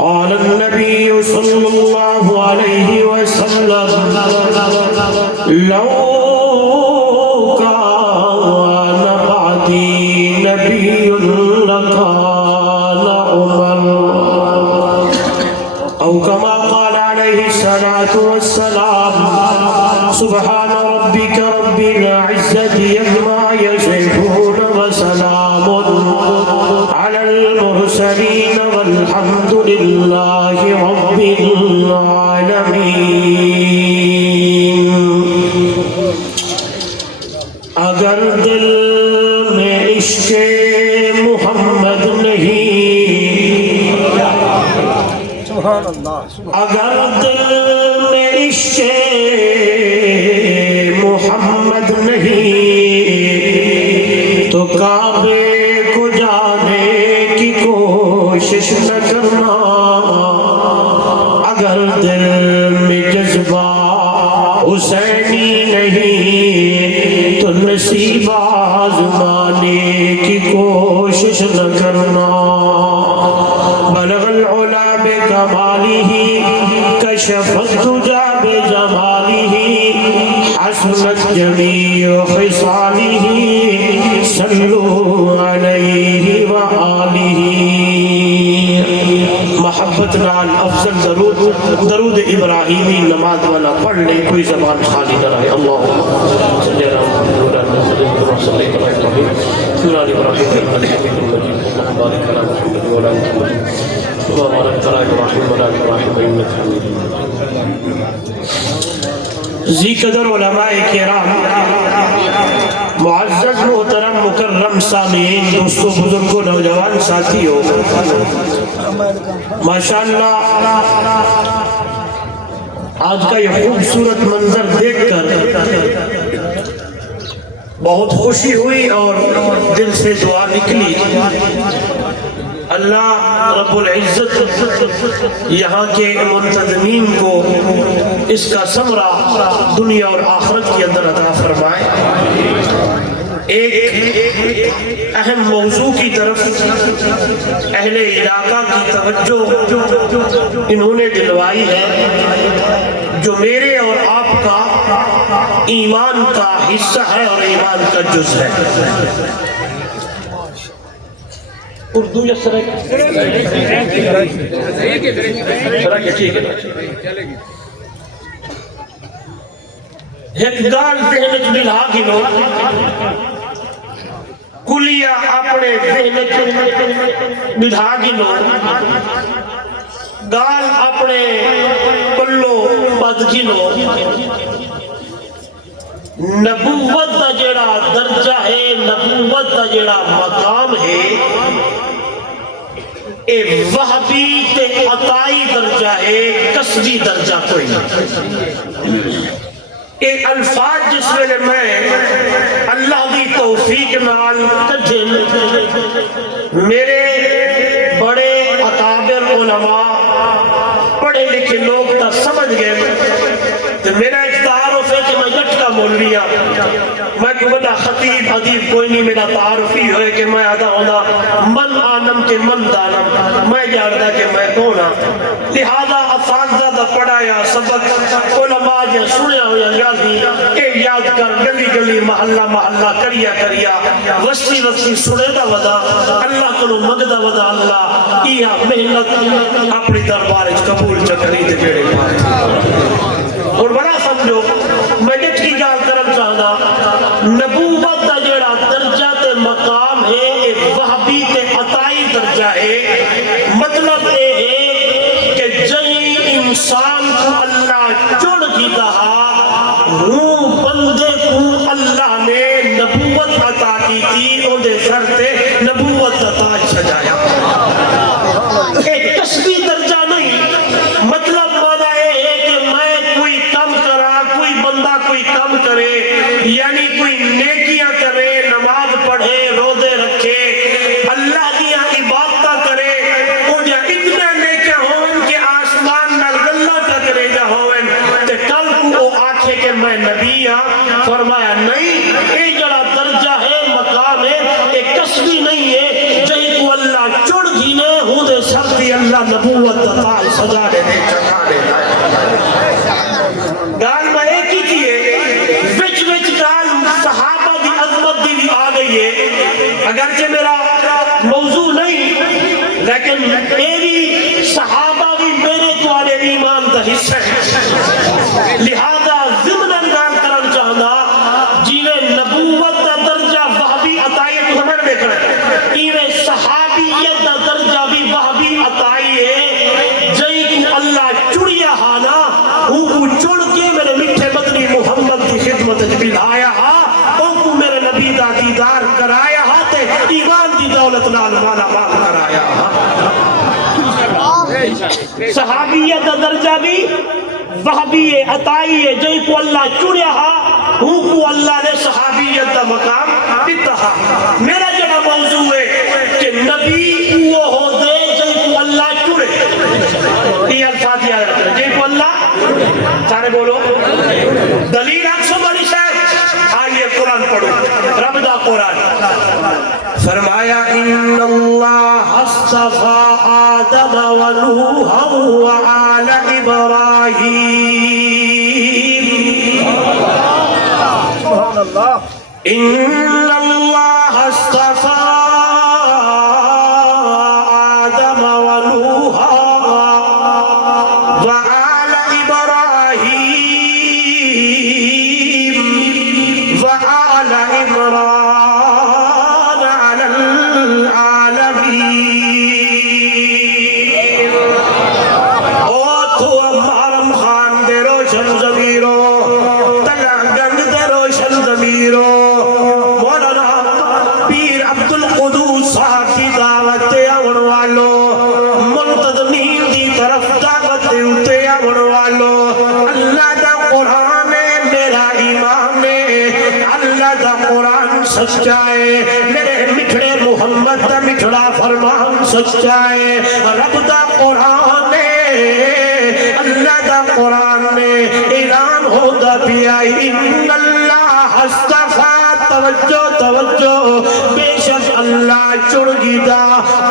قال النبي صلى الله عليه وسلم لو كان بعدي نبي لكان عمر أو كما قال عليه الصلاة والسلام سبحان ربك رب العزة عما يصفون وسلام على المرسلين والحمد الحمد للہ رب العالمین۔ اگر دل میں عشق محمد نہیں، اگر دل میں عشق محمد نہیں تو کعبے کو جانے کی کوشش نہ کرنا۔ اگر دل میں جذبہ حسینی نہیں تو نصیب آزمانے کی کوشش نہ کرنا۔ بلغ العلا بکمالہ کشف الدجى بجمالہ حسنت جمیع خصالہ صلوا علیہ وآلہ۔ محبت نال افضل درود ابراہیمی نماز والا پڑھ لے، کوئی زبان خالی نہ رہے۔ اللہم صلی علی محمد وعلی آل محمد كما صليت على ابراہیم وعلى آل ابراہیم انک حمید مجید۔ اللہم بارک علی محمد وعلی آل محمد كما باركت على ابراہیم وعلى آل ابراہیم انک حمید مجید۔ ذی قدر علماء کرام، معزز محترم مکرم سامعین، دوستو بزرگوں، نوجوان ساتھیوں، ماشاءاللہ آج کا یہ خوبصورت منظر دیکھ کر بہت خوشی ہوئی اور دل سے دعا نکلی۔ اللہ رب العزت یہاں کے منتظمین کو اس کا ثمرہ دنیا اور آخرت کے اندر عطا فرمائے۔ ایک اہم موضوع کی طرف اہل علاقہ کی توجہ انہوں نے دلوائی ہے، جو میرے اور آپ کا ایمان کا حصہ ہے اور ایمان کا جز ہے۔ اردو یا سرک ٹھیک ہے۔ ایک گال ذہن بلا گنو، کلیا اپنے ذہن بلا گنو، گال اپنے پلو بد گنو۔ نبوت دا جڑا درجہ ہے، نبوت دا جڑا مقام ہے، اے وحبی تے عطائی درجہ ہے، کسبی درجہ کوئی نہیں۔ اے الفاظ جس ویلے میں اللہ دی توفیق نال کجن میرے بڑے اکابر علماء پڑھے لکھے لوگ تا سمجھ گئے، تو میرا ایک تعارف ہے کہ میں جٹ کا مولویہ، میں کوئی بڑا خطیب ادیب کوئی نہیں، میرا تعارف ہی ہوئے کہ میں آدھا ہونا من آنم کے من دانم، میں جاندہ کہ میں کونا۔ لہذا افاظہ دا پڑھایا سبق علماء جا سنیا ہویا یادی اے یاد کر، گلی گلی محلہ محلہ کریا کریا وستی وستی سنے دا ودا اللہ کلو مگدہ ودا اللہ یہ محنت اپنی دربارج قبول چکری دے جڑے پائے۔ اور بڑا سمجھو میں جت کی گال کرم چاہنا، نبوت دا جڑا درجہ تے مقام ہے، ایک وحبی تے عطائی درجہ ہے۔ مطلب اے ہے کہ جئی انسان کو اللہ چڑ کی دہا، وہ بندے کو اللہ نے نبوت عطا کی تھی، ان دے سر تے نبوت عطا سجایا۔ ایک کسبی درجہ نہیں، مطلب مانا ہے کہ میں کوئی کم کرا، کوئی بندہ کوئی کم کرے، یعنی کوئی نیکیاں کرے، نماز پڑھے، روزے رکھے، اللہ دیا عبادتہ کرے، اور یا اتنے نیکیاں ہوں کہ آسمان نال اللہ ٹکرے جا ہوئن، تے کل کو وہ آکھے کہ میں نبی ہاں۔ فرمایا نہیں، اے جڑا درجہ ہے، مقام ہے، ایک کسبی نہیں ہے، جہی کو اللہ چڑ گھینے ہوں دے سر دی اللہ نبوت عطا سجا دے دے چکا دے دے۔ گال میں ایک ہی کیے، وچ وچ گال صحابہ دی عظمت دی بھی آ گئی ہے، اگرچہ میرا موضوع نہیں، لیکن میری صحابہ بھی میرے توارے ایمان دا حصہ ہے۔ لہذا ضمناً گال کرن چاہنا، جیویں نبوت دا درجہ وحبی عطائی تو سمجھ دیکھ رہے، ایویں صحابیت دا درجہ بھی وحبی عطائی جئی کو اللہ چڑیا ہانا ان کو چڑ کے میرے میٹھے مدنی محمد کی خدمت بلایا ہا ان کو میرے نبی دا دیدار کرایا ہا تے ایمان دی دولت نال مالا مال کرایا ہا صحابیت دا درجہ بھی وہابی عطائی ہے جئی کو اللہ چڑیا ہا ان کو اللہ نے صحابیت دا مقام دیتا ہا میرا جڑا موضوع ہے کہ نبی وہ ہو دے جئی کو اللہ چڑے یہ الفاظ یاد رکھنا جئی کو اللہ سارے بولو دلیل آپ سے بڑی شاید آئیے قرآن پڑھو رب دا قرآن فرمایا ان اللہ اصطفى آدم ونوحا وآل ابراہیم ان اللہ اصطفى آدم ونوحا وآل ابراہیم وآل عمران سچائے میرے مٹھڑے محمد دا مٹھڑا فرمان سچائے رب دا قرآن اللہ دا قرآن میں اعلان ہوتا پیا ان اللہ اصطفیٰ توجہ توجہ بے شک اللہ چڑ گیدا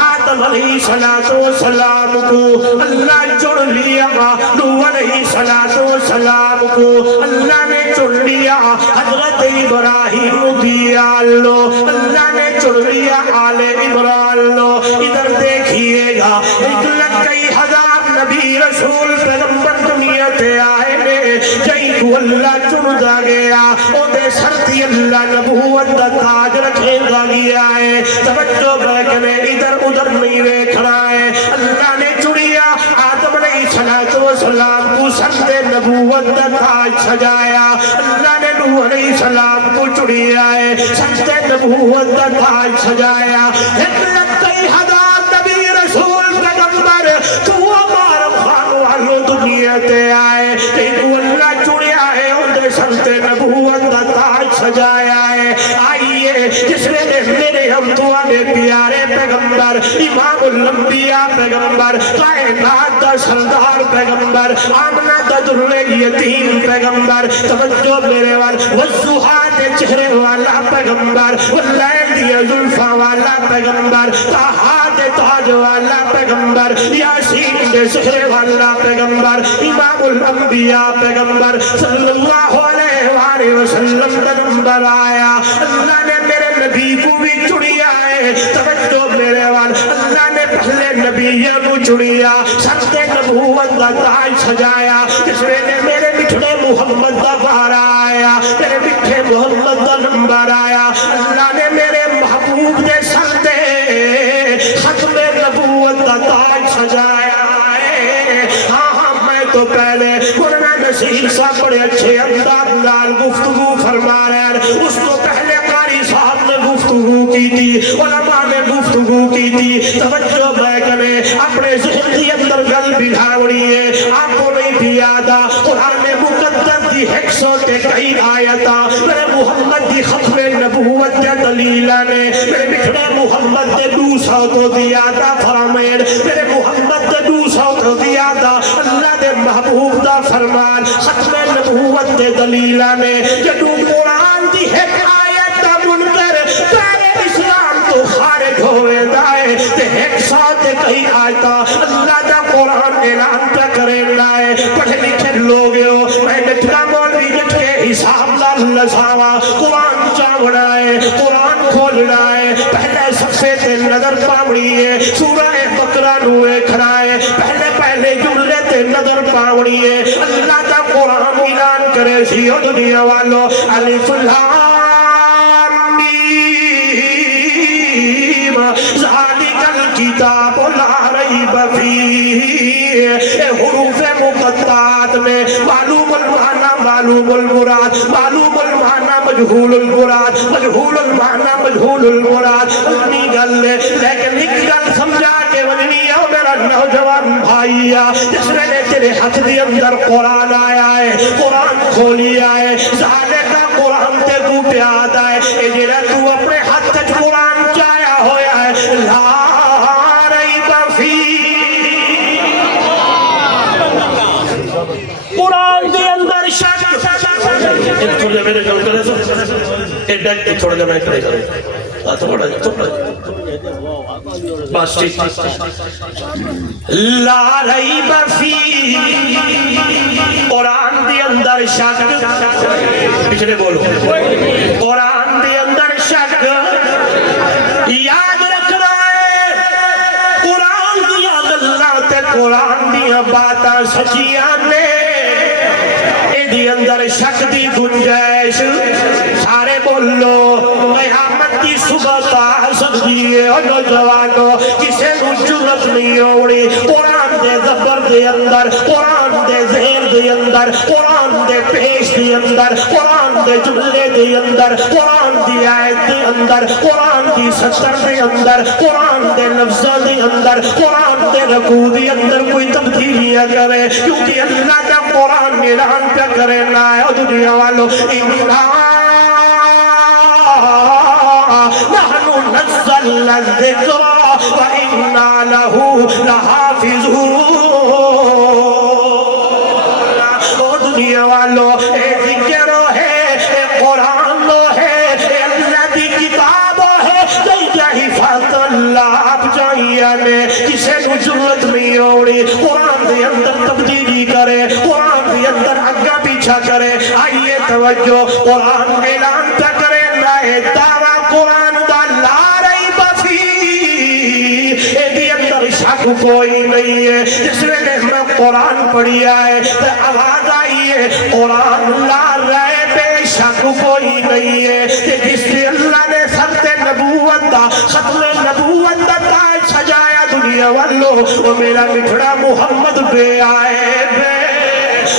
آدم علیہ السلام کو اللہ چڑ لیا نوح علیہ السلام کو اللہ نے چڑ لیا حضرت ابراہیم اللہ نے چڑ لیا آل عمران لو ادھر دیکھئے گا 1,00,000 نبی رسول پیغمبر دنیا تے آئے نے جائیں کو اللہ چڑ دا گیا او دے سرتی اللہ نبوت دا تاج رکھے دا گیا ہے توجہ بیکنے ادھر ادھر نہیں دیکھنا ہے اللہ نے چڑیا آدم علیہ السلام کو سرد نبوت دا تاج سجایا اللہ نے نوح علیہ السلام کو چڑیا ہے سرد نبوت دا تاج سجایا 1,00,000 نبی رسول پیغمبر تو ہمارا خان والو دنیا تے آئے کہ تو اللہ چڑیا ہے اندر سرد نبوت دا تاج سجایا ہے آئیے جس نے میرے ہم توانے پیارے پیغمبر امام الانبیاء پیغمبر کائنات دا سردار پیغمبر آمنہ دا در یتیم پیغمبر توجہ میرے وال والزہاد چہرے والا پیغمبر واللین دی ظلفہ والا پیغمبر تاہاد تاج والا پیغمبر یاسین دے چہرے والا پیغمبر امام الانبیاء پیغمبر صلی اللہ علیہ وآلہ وسلم پیغمبر آیا اللہ نے میرے نبی کو بھی چڑیا ہے توجہ میرے وال اللہ نے پہلے نبیوں کو چڑیا سرد نبوت دا تاج سجایا جس نے میرے مٹھڑے محمد دا بارا آیا میرے مٹھے محمد دا نمبر آیا اللہ نے میرے محبوب دے سر دے ختم نبوت دا تاج سجایا ہے ہاں میں تو پہلے قرآن نصیر صاحب بڑے اچھے انداز نال گفتگو فرما رہے ہیں اس تو پہلے قاری صاحب نے گفتگو کی تھی علماء نے گفتگو کی تھی توجہ میں کرے اپنے ذہن کے اندر گل بٹھاوڑی ہے آپ کو نہیں پیادا قرآن مقدس دی 100 کئی آیتا میرے محمد دی ختم نبوت کے دلیلہ نے میرے مٹھڑے محمد دے 200 کو دیادا فرمائن میرے محمد دے 200 کو دیادا اللہ دے محبوب دا فرمان ختم نبوت دے دلیلہ نے جدو قرآن دی ایک آیت دا منکر پہلے اسلام تو خارج ہوئے دائے تے 100 کئی آیتا اللہ دا قرآن اعلان پہ کرے لائے پڑھے لکھے لوگے ہو میں مٹھڑا مولوی جٹھے حساب اللہ ساوا قرآن چاوڑا ہے قرآن کھولنا ہے پہلے صفحے تے نظر پاوڑی ہے سورہ بقرہ نوے کھڑائے پہلے جملے تے نظر پاوڑی ہے اللہ دا قرآن اعلان کرے سی او دنیا والو الف لام میم ذالک الکتاب لا ریب ریب فیہ، حروف مقطعات میں معلوم المعنی معلوم المراد، معلوم المعنی مجہول المراد، مجہول المعنی مجہول المراد، اتنی گل لیکن ایک گل سمجھا کے ونی ہے میرا نوجوان بھائی جس میں تیرے ہاتھ دی اندر قرآن آیا ہے، قرآن کھولی آئے، ظالے کا قرآن تے کو پیاد آئے، اے جیرا تو اپنے ہاتھ تک قرآن چایا ہویا ہے، لا ریب فیہ، قرآن دے اندر شک، ایک تھوڑا میرے گل کرے سو ایک ڈیک تھوڑا جا میں کرے تھوڑا بس ٹھیک لا ریب فیہ، قرآن دے اندر شک، پچھلے بولو قرآن دے اندر شک، یاد رکھنا ہے قرآن دیا گلاں تے قرآن دیا باتاں سچیاں نے، دی اندر شک دی گنجائش، سارے بولو قیامت دی صبح تا سکتی ہے اور نوجوانو کسے نو جرت نہیں ہوڑی، قرآن دے زبر دے اندر، قرآن دے ذہن دے اندر، قرآن دے پیش دے اندر، قرآن دے جملے دے اندر، قرآن دی آیت دے اندر، قرآن دی سطر دے اندر، قرآن دے لفظہ دے اندر، قرآن دے رکوع دے اندر کوئی تبدیلیاں کرے، کیونکہ اللہ کا قرآن اعلان پہ کرے نا ہے دنیا والو اِنَّا نَحْنُ نَزَّلْنَا الذِّكْرَ وَإِنَّا لَهُ لَحَافِظُونَ، او دنیا والو اے ذکر ہے، اے قرآن ہے، اے اللہ دی کتاب ہے، جائیہ حفاظت اللہ آپ جائیہ میں کسے نو جرت نہیں ہوڑی، قرآن دے اندر تبدیلی کرے، قرآن دے اندر اگا پیچھا کرے، آئیے توجہ قرآن اعلان تا کرے لائے دعویٰ قرآن دا لا ریب فیہ، اے دی اندر شک کوئی نہیں ہے، جس میں میں قرآن پڑھی آئے تو آواز آئی ہے قرآن لا ریب شک کوئی نہیں ہے، جس سے اللہ نے سرط نبوت دا ختم نبوت دا تاج سجایا دنیا والو، وہ میرا مٹھڑا محمد بے آئے بے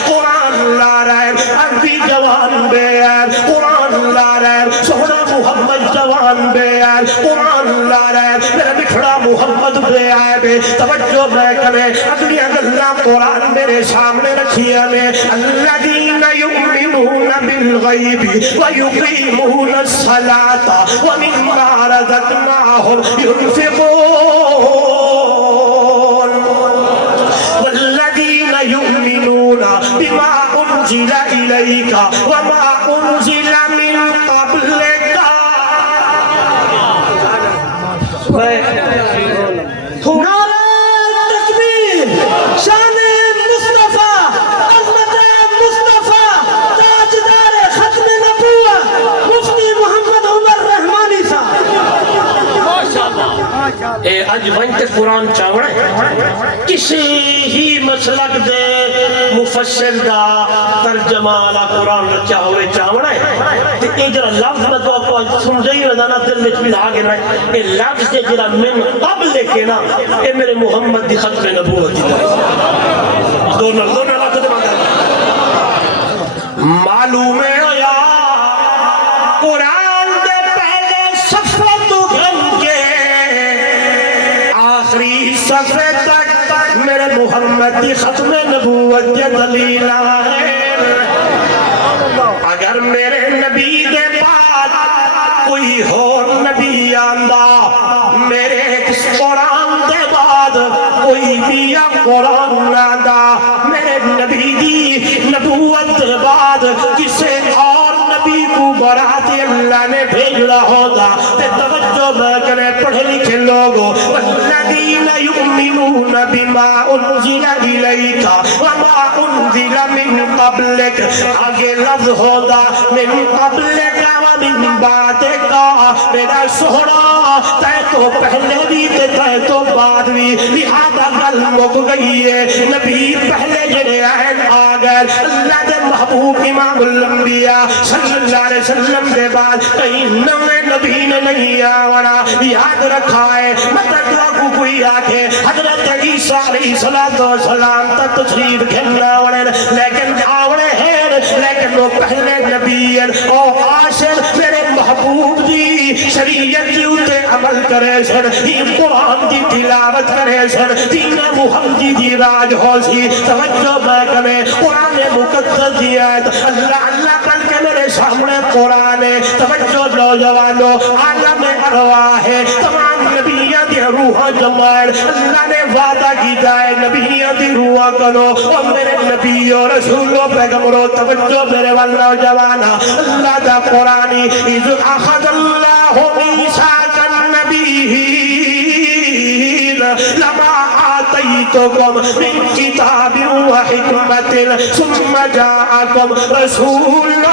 قرآن لا رہے عربی جوان بے عیب، قرآن لا رہے سونا محمد جوان بے عیب، قرآن لا رہے میرا مٹھڑا محمد بے عیب، توجہ میں کرے اگلی اللہ قرآن میرے سامنے رکھیا میں الذین یؤمنون بالغیب ویقیمون الصلاة ومما رزقناہم ينفقون، والذین یؤمنون بما انزل الیک وما انزل من قبلک، نعرہ تکبیر، شان مصطفیٰ، عظمت مصطفیٰ، تاجدار ختم نبوت مفتی محمد عمر رحمانی صاحب، اے اج ونتے قرآن چاوڑے کسی ہی مسلک دے مفسر دا ترجمہ لا قرآن رچا ہوئے چاوڑے تے اے جرا لفظ میں تو آپ کو سمجھائی ردانا دل میں بھی آگے رہے، اے لفظ دے جرا من قبل کے نا اے میرے محمد دی ختم نبوت دی دونوں اللہ تو مانگا معلوم ہے یا قرآن دے پہلے صفحے تو گھن کے آخری صفحے تک میرے محمد دی ختم نبوت دی دلیل ہے، اگر میرے نبی دے بعد کوئی اور نبی آندا، میرے قرآن دے بعد کوئی بھی قرآن آندا، میرے نبی دی نبوت دے بعد کسے اور نبی کو برات اللہ نے بھیجنا ہوتا، تے توجہ میں کرے پڑھے لکھے لوگوں والذین یؤمنون بما انزل الیک وما انزل من قبلک، آگے لفظ ہوتا من قبلک ومن بعدک، میرا سہرا تے تو پہلے بھی تے تو بعد بھی، لہذا گل مک گئی ہے، نبی پہلے جڑے آئین آگئے، اللہ دے محبوب امام الانبیاء صلی اللہ علیہ وسلم دے بعد کہیں نوے نبی نے نہیں آوے، بڑا یاد رکھا ہے مطلب کو کوئی آکھے حضرت عیسیٰ علیہ السلام تا تشریف کھلنا وڑے لیکن آوڑے ہیں لیکن وہ پہلے نبی او عاشر میرے محبوب دی شریعت دی اتے عمل کرے سن یہ قرآن دی تلاوت کرے سن دین محمدی دی راج ہو سی توجہ میں کرے قرآن مقدس دی آیت اللہ اللہ کر کے میرے سامنے قرآن توجہ نوجوانوں عالم ارواح ہے تمام نبیوں دی روح جمائل اللہ نے وعدہ کی جائے نبیوں دی روح کرو اور میرے نبی اور رسول و پیغمبروں توجہ میرے واللہ جوانا اللہ دا قرآنی اذ اخذ اللہ عیسیٰ النبیین لما آتیتکم من کتاب و حکمت ثم جاءکم رسول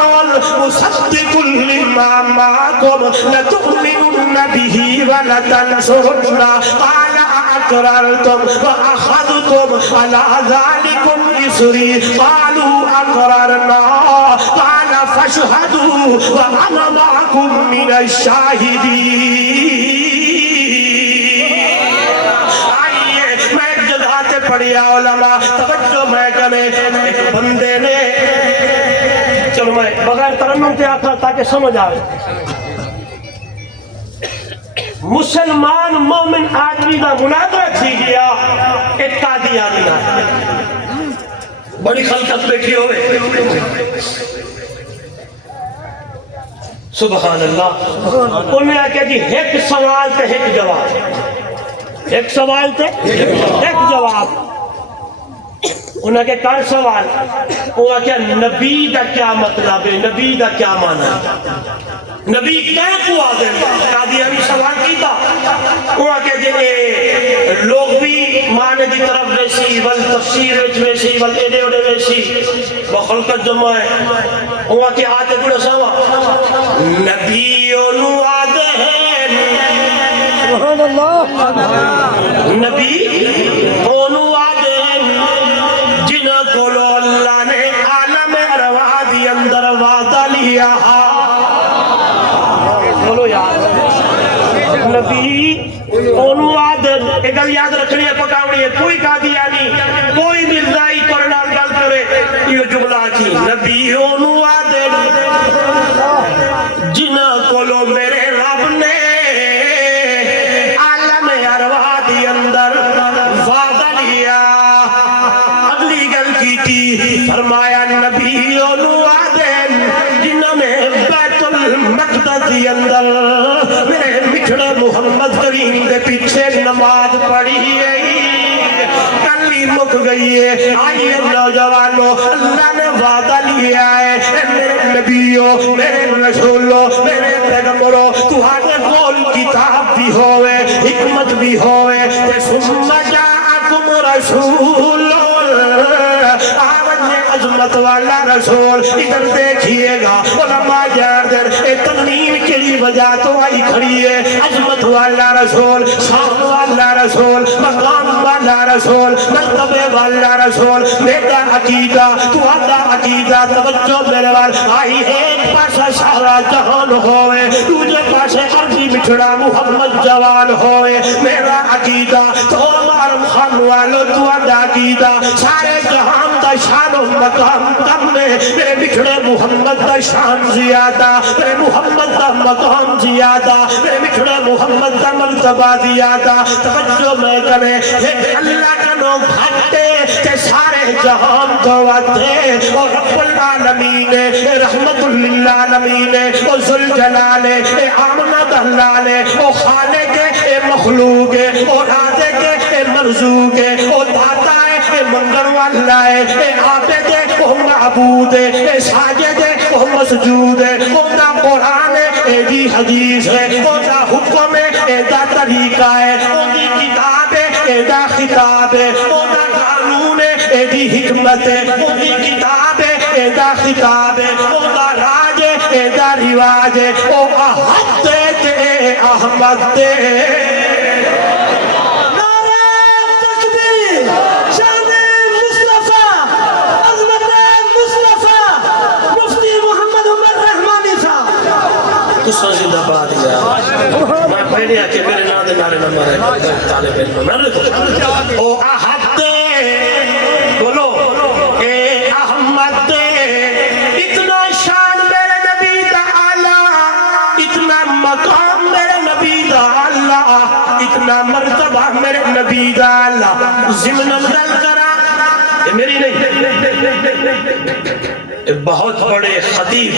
مصدق لما معکم لتؤمنن به ولتنصرنہ قال اقررتم واخذتم على ذلكم اسری قالوا اقررنا قال فاشهدوا وانا معكم من الشاهدين پڑھیا علماء توجہ میں کرے ایک بندے نے چلو میں بغیر ترنم کے آتا تاکہ سمجھ آئے مسلمان مومن آدمی کا مناظرہ تھی گیا ایک قادیانی بڑی خلقت بیٹھی ہوئے سبحان اللہ انہیں آکے جی ایک سوال تے ایک جواب ایک سوال تے ایک جواب انہوں نے کہا سوال وہ کیا نبی دا کیا مطلب ہے نبی دا کیا معنی ہے نبی کیا کو آدھے قادیانی سوال کی تھا وہ کہتے لوگ بھی معنی دی طرف ویسی ول تفسیر ویسی ول ایڈے اوڈے ویسی بخلقت جمع ہے وہ کہ آتے گڑا سوا نبیوں آدھے ہیں سبحان اللہ نبی اونو آدھے جنہ کولو اللہ نے عالم ارواح دی اندر وعدہ لیا بولو یاد نبی اونو آدھے اگر یاد رکھنی ہے پکاوڑی ہے کوئی قادیانی کوئی مرزائی کرنال گل کرے یہ جملہ کی نبی اونو آدھے جنہ کولو میرے رب نے فرمایا نبیوں آدم جنہوں نے بیت المقدس کے اندر میرے مٹھڑے محمد کریم دے پیچھے نماز پڑھی ہے کلی مک گئی ہے آئیے نوجوانوں اللہ نے وعدہ لیا ہے میرے نبیوں میرے رسولوں میرے پیغمبروں تمہارے قول کتاب بھی ہوئے حکمت بھی ہوئے ثم جاءکم رسول عظمت والا رسول ادھر دیکھئے گا علماء جاردر تنوین کے لیے وجہ تو آئی کھڑی ہے عظمت والا رسول شان والا رسول مقام والا رسول مرتبے والا رسول میرا عقیدہ تو آدھا عقیدہ توجہ میرے وال آئی ایک پاسا سارا جہان ہوئے دوجہ پاسے عرضی مٹھڑا محمد جوان ہوئے میرا عقیدہ تو مارم خان والو تو آدھا عقیدہ سارے جہان دا شان و مقام کم میں میرے بکھڑے محمد دا شان زیادہ میرے محمد دا مقام زیادہ میرے بکھڑے محمد دا مرتبہ زیادہ توجہ میں کرے اللہ کا نو گھٹے کہ سارے جہان کو آتے اور رب العالمین رحمت للعالمین اور ذوالجلال آمنت اللہ اور خالق مخلوق اور رازق مرزوق اور داتا منگر والا ہے عابد ہے وہ معبود ہے ساجد ہے وہ مسجود ہے وہ دا قرآن ہے دی حدیث ہے وہ دا حکم ہے دا طریقہ ہے وہ دی کتاب ہے دا خطاب ہے وہ دا قانون ہے دی حکمت ہے وہ دی کتاب ہے دا خطاب ہے وہ دا راج ہے دا رواج ہے وہ احد ہے احمد ہے میں کہنے آکے میرے نادے نارے نہ مارے طالب علم مرد او احد بولو اے احمد اتنا شان میرے نبی دا اعلیٰ اتنا مقام میرے نبی دا اللہ اتنا مرتبہ میرے نبی دا اللہ ضمن افضل کرا یہ میری نہیں بہت بڑے خطیب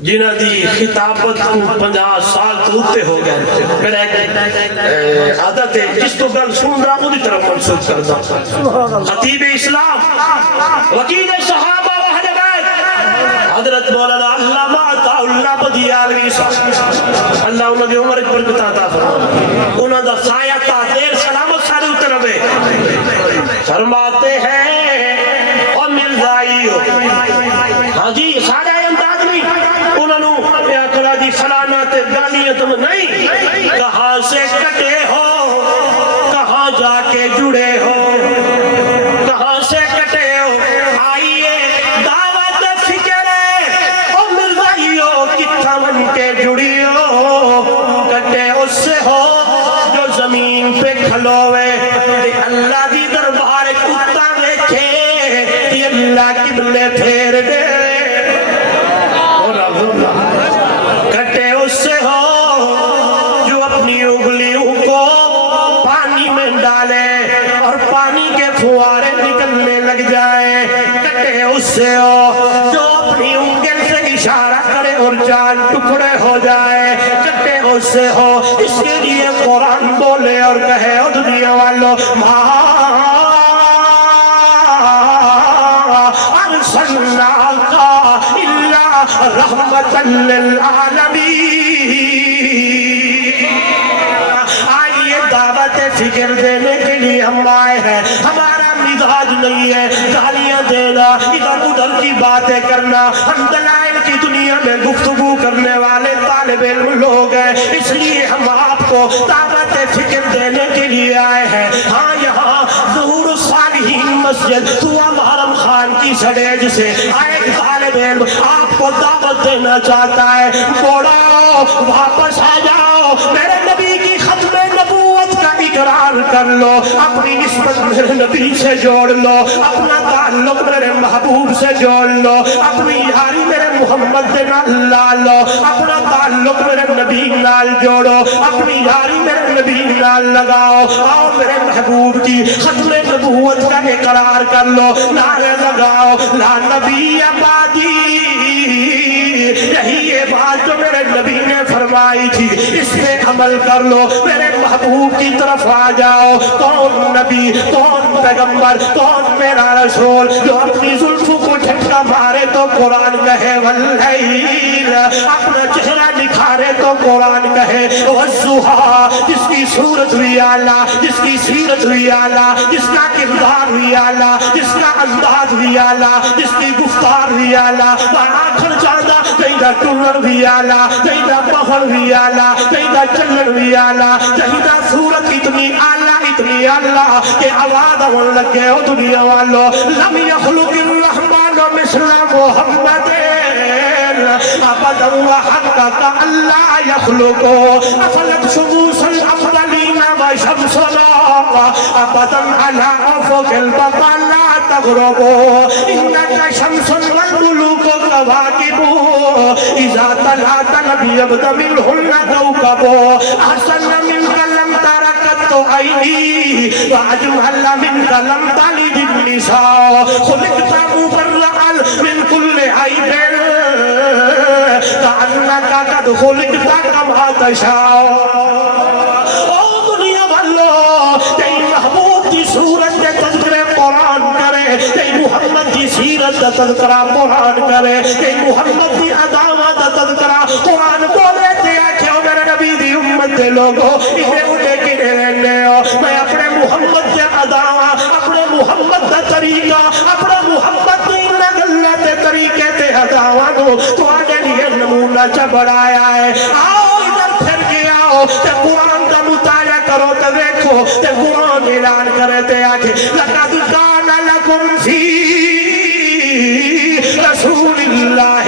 جنہ دی خطابت کو 50 سال تو ہوتے ہو گئے میرا ایک عادت ہے جس تو گل سن رہا ہوں دی طرف منسوخ کرتا خطیب اسلام وکیل صحابہ و اہل بیت حضرت مولانا علامہ عطا اللہ بدیالوی صاحب اللہ انہوں نے عمر ایک برکت عطا فرمائے انہوں نے سایہ تا دیر سلامت سارے اتر رہے فرماتے ہیں اور مرزائیو ہاں جی سارے انداز نہیں انہوں نے اکڑا دی فلانا تے گالیاں تم نہیں کہاں سے کٹے ہو کہاں جا کے جڑے ہو کہاں سے کٹے ہو آئیے دعوت فکر ہے اور مرزائیو کتھا من کے جڑی ہو کٹے اس سے ہو جو زمین پہ کھلوے اللہ دی دربار کتا دیکھے کہ اللہ قبلے پھیر دے کٹے اس سے ہو جو اپنی انگلیوں کو پانی میں ڈالے اور پانی کے فوارے نکلنے لگ جائے کٹے اس سے ہو جو اپنی انگل سے اشارہ کرے اور جان ٹکڑے ہو جائے کٹے اس سے ہو اس کے لیے قرآن بولے اور کہے او دنیا والو ارسلناک الا رحمتا للعالمین آئیے دعوت فکر دینے کے لیے ہم آئے ہیں ہمارا مزاج نہیں ہے گالیاں دینا ادھر ادھر کی باتیں کرنا ہم دلائل کی دنیا میں گفتگو کرنے والے طالب علم لوگ ہیں اس لیے ہم آپ کو دعوت فکر دینے کے لیے آئے ہیں ہاں یہاں ظہور الصالحین مسجد ہوا محرم خان کی سڑیج سے آئے طالب علم آپ کو دعوت دینا چاہتا ہے بوڑھاؤ واپس آ جاؤ میرے نبی کی ختم نبوت کا اقرار کر لو اپنی نسبت میرے نبی سے جوڑ لو اپنا تعلق میرے محبوب سے جوڑ لو اپنی یاری میرے محمد سے لا لو اپنا تعلق میرے نبی نال جوڑو اپنی یاری میرے نبی نال لگاؤ آؤ میرے محبوب کی ختم نبوت کا اقرار کر لو نعرے لگاؤ لا نبی آبادی یہی یہ بات جو میرے نبی نے فرمائی تھی اس پہ عمل کر لو میرے محبوب کی طرف آ جاؤ کون نبی کون پیغمبر کون میرا رسول جو اپنی زلفوں کو جھٹکا مارے تو قرآن کہے واللیل اپنا چہرہ نکھارے تو قرآن کہے والضحیٰ جس کی صورت ہوئی اعلیٰ جس کی سیرت ہوئی اعلیٰ جس کا کردار ہوئی اعلیٰ جس کا انداز ہوئی اعلیٰ جس کی گفتار ہوئی اعلیٰ آخر چاہتا کہیں دا ٹولن بھی آلہ کہیں دا بہر بھی آلہ کہیں دا چلن بھی آلہ کہیں دا صورت اتنی آلہ کہ آواز ہون لگے ہو دنیا والو لم یخلق الرحمن مثل محمد ابدا وحقق اللہ یخلقو افلت شموس الافضلین وشمسنا ابدا علی افق البقا لا تغربو انکا شمس والملوک کواکبو اذا طلعت لم یبد منہن کوکبو احسن منک لم ترکت عینی واجمل منک لم تلد النساء خلقت مبرعا من کل عیب کأنک قد خلقت کما تشاء او دنیا والو تیری محبوب کی صورت کے تذکرے قرآن کرے تیری محمد کی سیرت کا تذکرہ قرآن کرے تیری محمد کی عداوت کا تذکرہ قرآن بولے تیرا کیوں میرے نبی دی امت دے لوگوں انہیں کنے رہنے ہو میں اپنے محمد کے عداوت اپنے محمد کا طریقہ اپنے محمد کی نگلت طریقے تے عداوت ہو تو آنے لیے نمونہ چبڑایا ہے آؤ ادھر پھر کے آؤ تے قرآن کا مطالعہ کرو تے دیکھو تے قرآن اعلان کرے تے آکے لَقَدْ كَانَ لَكُمْ فِي رَسُولِ اللَّهِ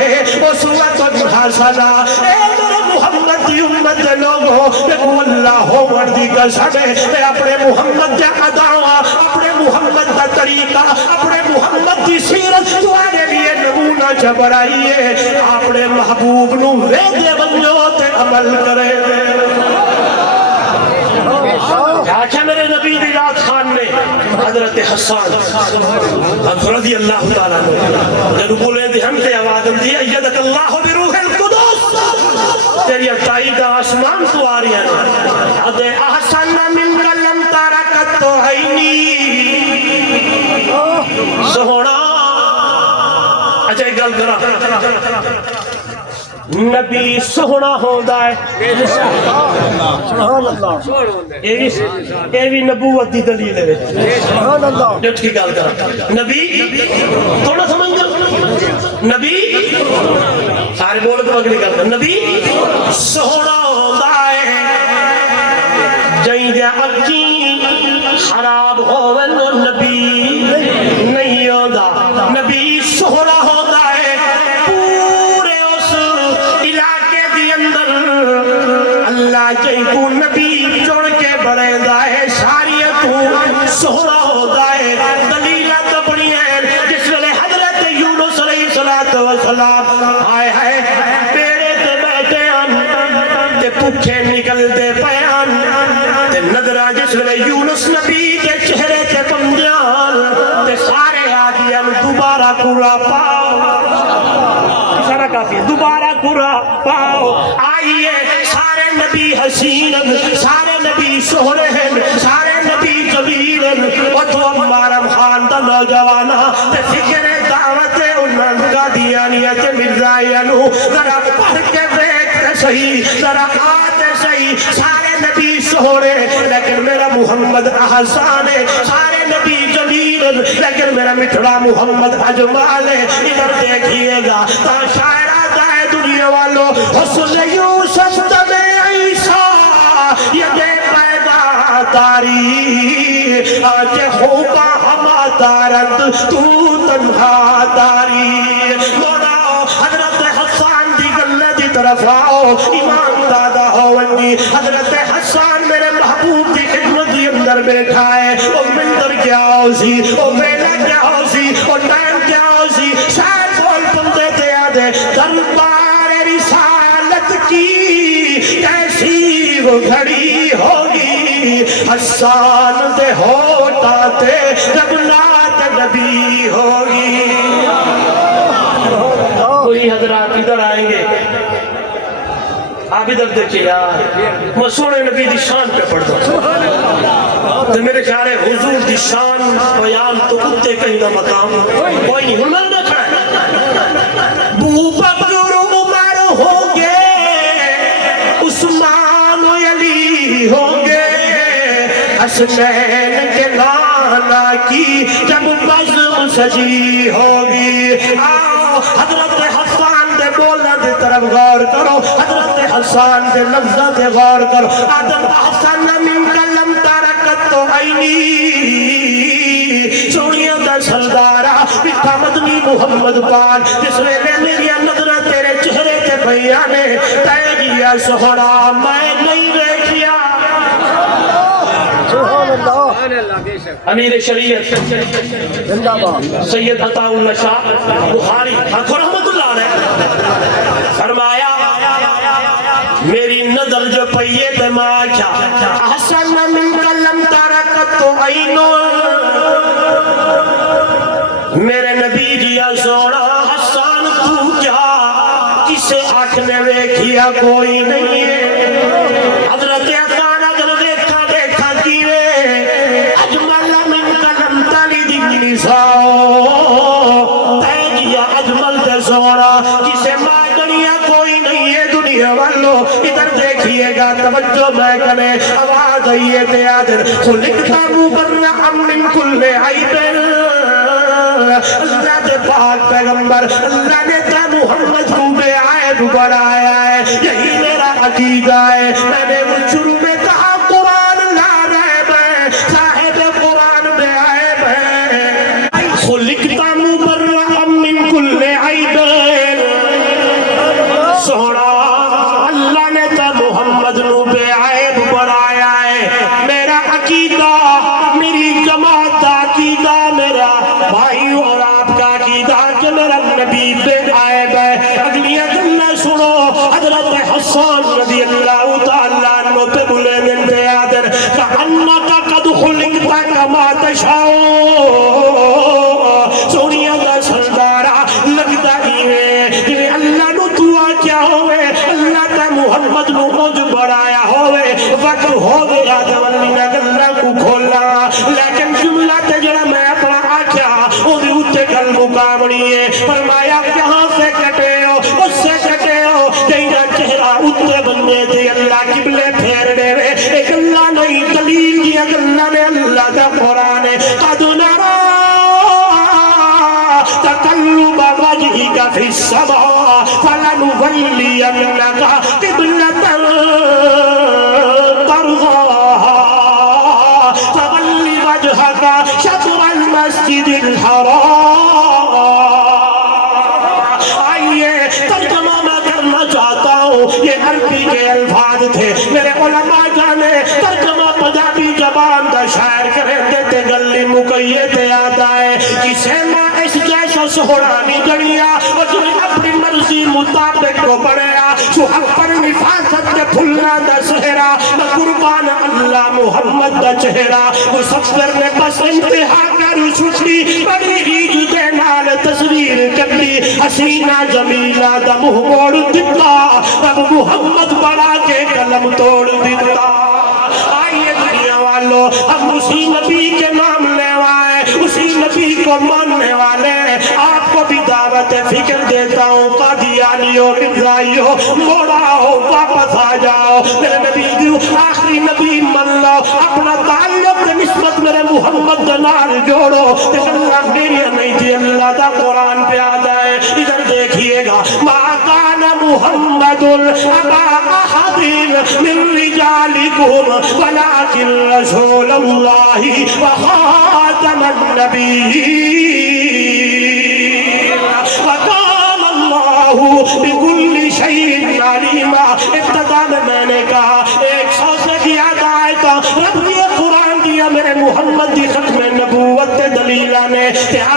أُسْوَةٌ حَسَنَةٌ اے میرے محمد دی محمد دے لوگوں دیکھو اللہ وردی قسم ہے اپنے محمد دے اداواں اپنے محمد دا طریقہ اپنے محمد دی سیرت تواڈے لیے نمونہ چ بنائیے اپنے محبوب نو ویکھدے بنو تے عمل کرے آخیا میرے نبی دی رات خان نے حضرت حسان رضی اللہ تعالیٰ عنہ جب بولے دی ہم تے آواز دی ایدک اللہ بروح القدس تیری تائید آسمان تو آ رہی ہیں ادے احسن من کلم تارکت تو عینی سہونا اچھا ایک گل کرا نبی سونا ہوندا ہے سبحان اللہ اے بھی نبوت دی دلیل ہے سبحان اللہ جٹ کی گل کر نبی تھوڑا سمجھ نبی سارے بول کے اگلی گل کر نبی سونا ہوندا ہے جیں دے اکھی خراب ہوون نبی نہیں ہوندا نبی سونا ہوندا ہے اللہ جائیں کو نبی جوڑ کے بڑھے دائے شاریتوں سہرا ہو دائے دلیلہ تبڑی ہے جس ویلے حضرت یونس علیہ السلام آئے ہیں بیڑے تے بیٹھے ہیں تے پکھے نکل دے پیان تے نظرہ جس ویلے یونس نبی کے چہرے تے بندیان تے سارے آدیاں دوبارہ کورا پاؤ سارا کافی ہے دوبارہ کورا پاؤ آئیے سارے نبی حسین سارے نبی سہرے ہیں سارے نبی جمیل اور تو امارم خان دا نوجوانا تے فکر دعوت انہوں کا دیانیت مرزائیانو ذرا پڑھ کے بیٹھتے صحیح ذرا آتے صحیح سارے نبی سہرے لیکن میرا محمد احسان ہے سارے نبی جمیل لیکن میرا مٹھڑا محمد اجمال ہے ادھر دیکھئے گا تا شاعر آتا ہے دنیا والوں حسن یوسف دم عیسیٰ یہ دے پیدا داری آج خوبا ہما دارد تو تنہا داری مولا حضرت حسان دی گلہ دی طرف آؤ ایمان دادا ہوندی حضرت حسان میرے محبوب دی خدمت دی اندر بیٹھا ہے وہ مندر کیا ہو سی وہ میلہ کیا ہو سی وہ ٹائم کیا ہو سی شاید بول پندے تے آدھے دربار رسالت کی کیسی وہ گھڑی ہوگی حسان دے ہوتا تے جب نات نبی ہوگی کوئی حضرات ادھر آئیں گے آپ ادھر دیکھیں یار میں سونے نبی دی شان پہ پڑھ دوں تو میرے خیال ہے حضور دی شان بیان تو کتے کہیں نہ مقام کوئی نہیں ہنر نہ کھڑا ہے بو بکر عمر ہوں گے عثمان و علی ہوں گے حسنین کے نانا کی جب بزم سجی ہوگی آؤ حضرت حسان دے بولنا دے طرف غور کرو حضرت حسان دے لفظہ دے غور کرو آدم احسن من کلم تارکت تو عینی سونیاں دا سردارہ مٹھا مدنی محمد پاک جس ویلے میری نظرہ تیرے چہرے تے بیانے تے گیا سہرا میں نہیں دیکھیا امیر شریعت سید عطا اللہ شاہ بخاری حق رحمت اللہ علیہ فرمایا میری نظر جو پئیے تے ماں کیا احسن من کلم تارکت تو عینو میرے نبی جیا سوڑا حسان تو کیا کسے آنکھ نے دیکھیا کوئی نہیں ہے حضرت حسان اگر دیکھا دیکھا کیوے اجمل من کلم تالی دی نساؤ تیجیا اجمل دے سوڑا کسے ماں دنیا کوئی نہیں ہے دنیا والو ادھر دیکھئے گا توجہ میں کنے آواز آئیے تے آدھر خلقتا مبرعا من کل عیبن اللہ دے پاک پیغمبر اللہ نے تا محمد کو بے عیب بڑھایا ہے یہی میرا عقیدہ ہے میں نے شروع میں کہا قرآن لا ریب ہے صاحب قرآن بے عیب ہے خلقتا مبرعا من کل عیب سوڑا اللہ نے تا محمد بھائی اور آپ کا عقیدہ کہ میرا نبی بے عیب ہے. اگلی گلیں سنو. حضرت حسان رضی اللہ تعالیٰ عنہ پہ بولے نندے آدر فَأَنَّكَ قَدْ خُلِقْتَ كَمَا تَشَاءُ. سونیا دا سردارا لگتا ہی ہے کہ اللہ نو دعا کیا ہوئے, اللہ تا محمد نو موج بڑھایا ہوئے. وقت ہو گیا جوالی نہ گلہ کو کھولا, لیکن جملہ تے جڑا میں اپنا آکھیا او دی اتے گل مقامنی ہے. فرمایا کہاں سے کٹے ہو, اس سے کٹے ہو تیرا چہرہ اتے بندے تھے اللہ قبلے پھیر دے وے. ایک اللہ نہیں دلیل دیا اللہ نے, اللہ دا قرآن ہے. قد نرا تقلب وجهك في السماء فلنولينك قبلة ترضاها فول وجهك شطر المسجد الحرام. آئیے ترجمہ میں کرنا چاہتا ہوں, یہ عربی کے الفاظ تھے. میرے علماء جانے ترجمہ پنجابی زبان دا شاعر کریں دیتے گلی مکیے تے آتا ہے. کسے ماں اس جیسا سہرانی گڑیا اور جو اپنی مرضی مطابق کو بڑھیا سو اپر نفاست کے پھلنا دا سہرا نہ قربان اللہ محمد دا چہرہ. وہ سفر نے بس انتہا کر چھٹی بڑی ہی جدے نال تصویر کٹی. حسینہ جمیلہ دا منہ موڑ دیتا اب محمد بڑا کے قلم توڑ دیتا. آئیے دنیا والو ہم اسی نبی کے نام لیوائے, اسی نبی کو ماننے والے. آپ کو بھی دعوت فکر دیتا ہوں, قادیانیوں مرزائیوں موڑاؤ واپس آ جاؤ. میرے نبی دیو آخری نبی من لو, اپنا تعلق نسبت میرے محمد دنار جوڑو. اللہ میری نہیں تھی, اللہ دا قرآن پہ آ جائے. ادھر دیکھئے گا ما کان محمد ابا احد من رجالکم ولکن رسول اللہ وخاتم النبیین وکان اللہ بکل شیء علیما. ابتدا میں نے کہا 100 سے زیادہ آیتاں رب نے قرآن دیا میرے محمد دی ختم نبوت دلیلہ نے.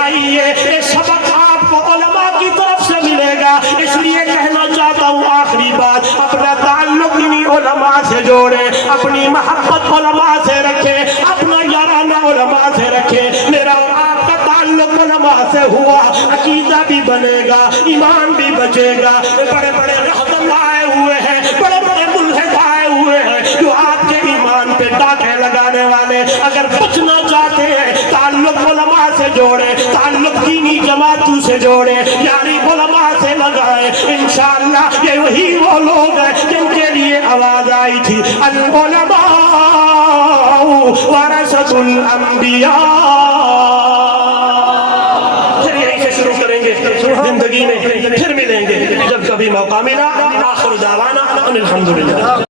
آئیے یہ سبق آپ کو علماء کی طرف سے ملے گا. اس لیے کہنا چاہتا ہوں آخری بات, اپنا تعلق انہی علماء سے جوڑے, اپنی محبت علماء سے رکھے, اپنا یارانہ علماء سے رکھے. میرا آپ کا تعلق علماء سے ہوا, عقیدہ بھی بنے گا, ایمان بھی بچے گا. بڑے بڑے رہزم آئے ہوئے ہیں, بڑے بڑے ملحد آئے ہوئے ہیں جو آپ کے ایمان پہ ڈاکے لگانے والے. اگر بچنا چاہتے ہیں تعلق علماء سے جوڑے, تعلق دینی جماعتوں سے جوڑے, یعنی علماء سے لگائے. انشاءاللہ یہ وہی وہ لوگ ہیں جن کے لیے آواز آئی تھی العلماء ورثۃ الانبیاء. پھر یہیں سے شروع کریں گے زندگی میں, پھر ملیں گے جب کبھی موقع ملا. آخر دعوانا ان الحمدللہ.